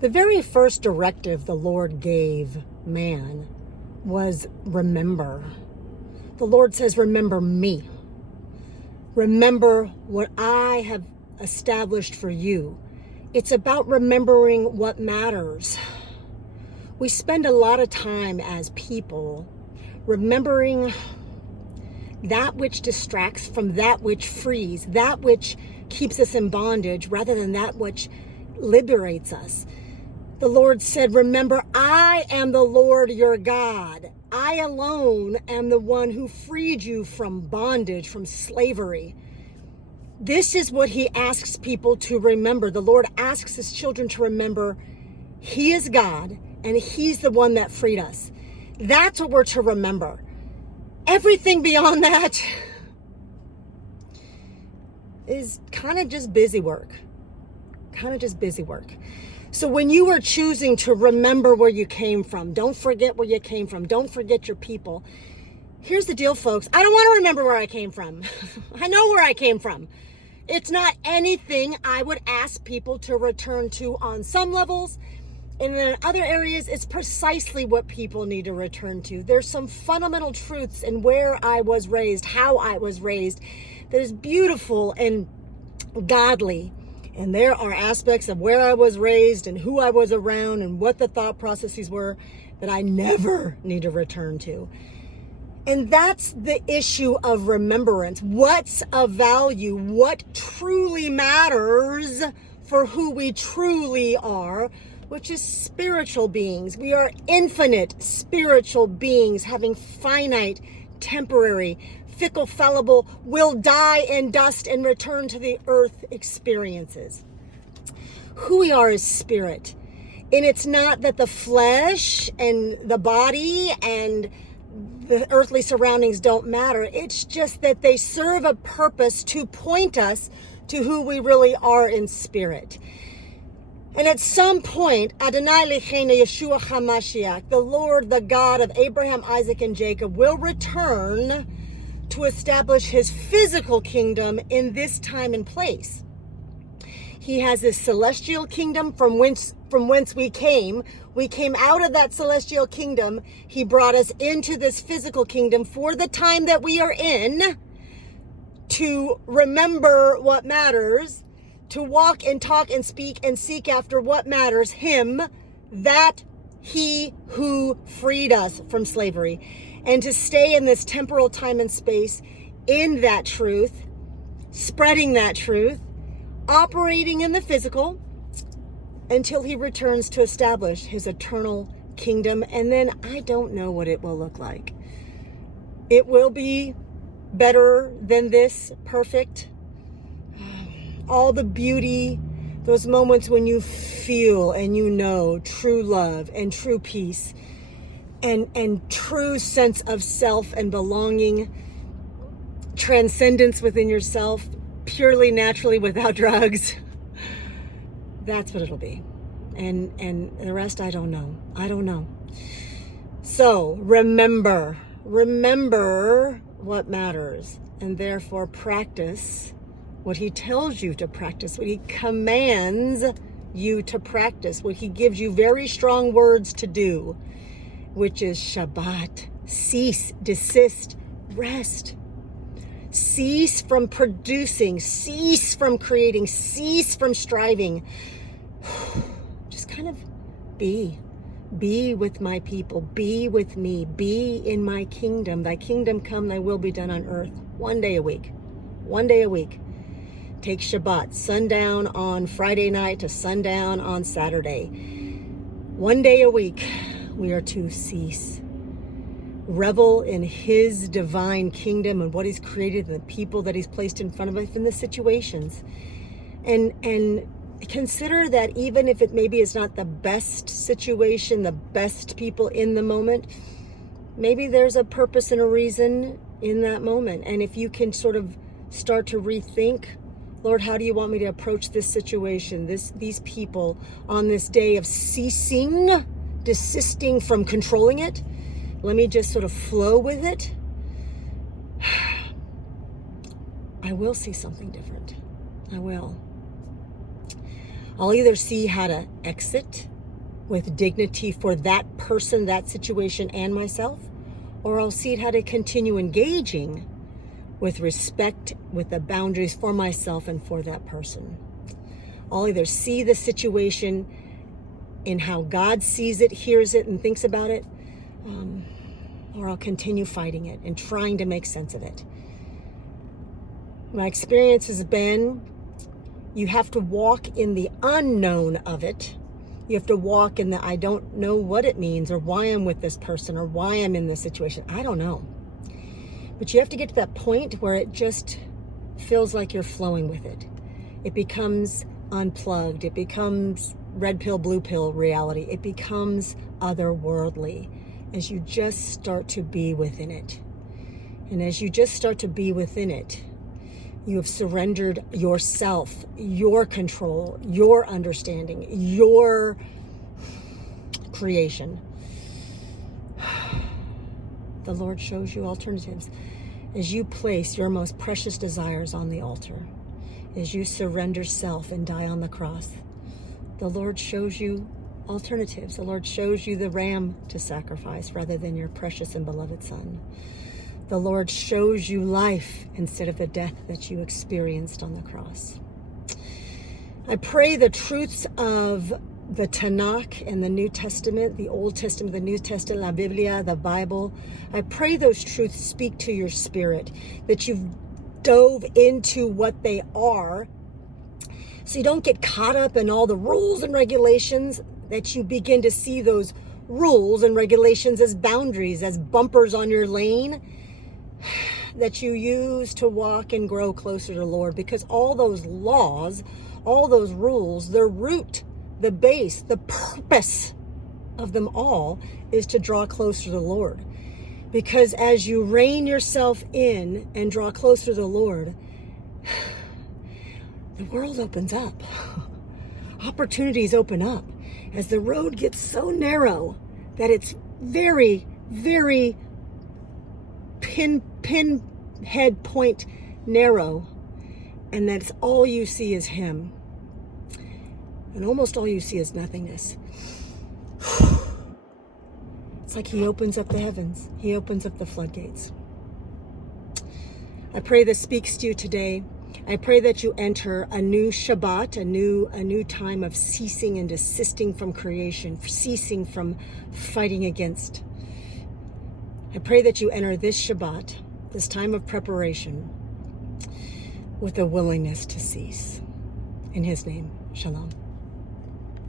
The very first directive the Lord gave man was remember. The Lord says, remember me. Remember what I have established for you. It's about remembering what matters. We spend a lot of time as people remembering that which distracts from that which frees, that which keeps us in bondage, rather than that which liberates us. The Lord said, remember, I am the Lord your God. I alone am the one who freed you from bondage, from slavery. This is what he asks people to remember. The Lord asks his children to remember he is God and he's the one that freed us. That's what we're to remember. Everything beyond that is kind of just busy work. So when you are choosing to remember where you came from, don't forget where you came from. Don't forget your people. Here's the deal, folks. I don't want to remember where I came from. I know where I came from. It's not anything I would ask people to return to on some levels. And in other areas, it's precisely what people need to return to. There's some fundamental truths in where I was raised, how I was raised, that is beautiful and godly. And there are aspects of where I was raised and who I was around and what the thought processes were that I never need to return to. And that's the issue of remembrance. What's of value? What truly matters for who we truly are, which is spiritual beings. We are infinite spiritual beings having finite, temporary, fickle, fallible, will die in dust and return to the earth experiences. Who we are is spirit. And it's not that the flesh and the body and the earthly surroundings don't matter. It's just that they serve a purpose to point us to who we really are in spirit. And at some point, Adonai Lechena Yeshua HaMashiach, the Lord, the God of Abraham, Isaac, and Jacob, will return to establish his physical kingdom in this time and place. He has this celestial kingdom from whence we came. We came out of that celestial kingdom. He brought us into this physical kingdom for the time that we are in, to remember what matters, to walk and talk and speak and seek after what matters, him, that he who freed us from slavery. And to stay in this temporal time and space in that truth, spreading that truth, operating in the physical until he returns to establish his eternal kingdom. And then I don't know what it will look like. It will be better than this, perfect. All the beauty, those moments when you feel and you know true love and true peace. And true sense of self and belonging, transcendence within yourself, purely, naturally, without drugs. That's what it'll be. And the rest, I don't know. So remember what matters, and therefore practice what he tells you to practice, what he commands you to practice, what he gives you very strong words to do, which is Shabbat. Cease, desist, rest. Cease from producing, cease from creating, cease from striving. Just kind of be with my people, be with me, be in my kingdom. Thy kingdom come, thy will be done on earth. One day a week. Take Shabbat, sundown on Friday night to sundown on Saturday. One day a week. We are to cease, revel in his divine kingdom and what he's created and the people that he's placed in front of us in the situations. And consider that even if it maybe is not the best situation, the best people in the moment, maybe there's a purpose and a reason in that moment. And if you can sort of start to rethink, Lord, how do you want me to approach this situation, these people on this day of ceasing, desisting from controlling it? Let me just sort of flow with it. I will see something different. I will. I'll either see how to exit with dignity for that person, that situation, and myself, or I'll see how to continue engaging with respect, with the boundaries for myself and for that person. I'll either see the situation in how God sees it, hears it, and thinks about it, or I'll continue fighting it and trying to make sense of it. My experience has been, you have to walk in the unknown of it. You have to walk in the, I don't know what it means or why I'm with this person or why I'm in this situation. I don't know. But you have to get to that point where it just feels like you're flowing with it. It becomes unplugged. It becomes red pill, blue pill reality. It becomes otherworldly as you just start to be within it. And as you just start to be within it, you have surrendered yourself, your control, your understanding, your creation. The Lord shows you alternatives. As you place your most precious desires on the altar, as you surrender self and die on the cross, the Lord shows you alternatives. The Lord shows you the ram to sacrifice rather than your precious and beloved son. The Lord shows you life instead of the death that you experienced on the cross. I pray the truths of the Tanakh and the New Testament, the Old Testament, the New Testament, La Biblia, the Bible. I pray those truths speak to your spirit, that you've dove into what they are, so you don't get caught up in all the rules and regulations, that you begin to see those rules and regulations as boundaries, as bumpers on your lane, that you use to walk and grow closer to the Lord. Because all those laws, all those rules, the root, the base, the purpose of them all is to draw closer to the Lord. Because as you rein yourself in and draw closer to the Lord, the world opens up. Opportunities open up. As the road gets so narrow that it's very, very pinhead point narrow, and that's all you see is him, and almost all you see is nothingness. It's like he opens up the heavens. He opens up the floodgates. I pray this speaks to you today. I pray that you enter a new Shabbat, a new time of ceasing and desisting from creation, ceasing from fighting against. I pray that you enter this Shabbat, this time of preparation, with a willingness to cease. In his name, shalom.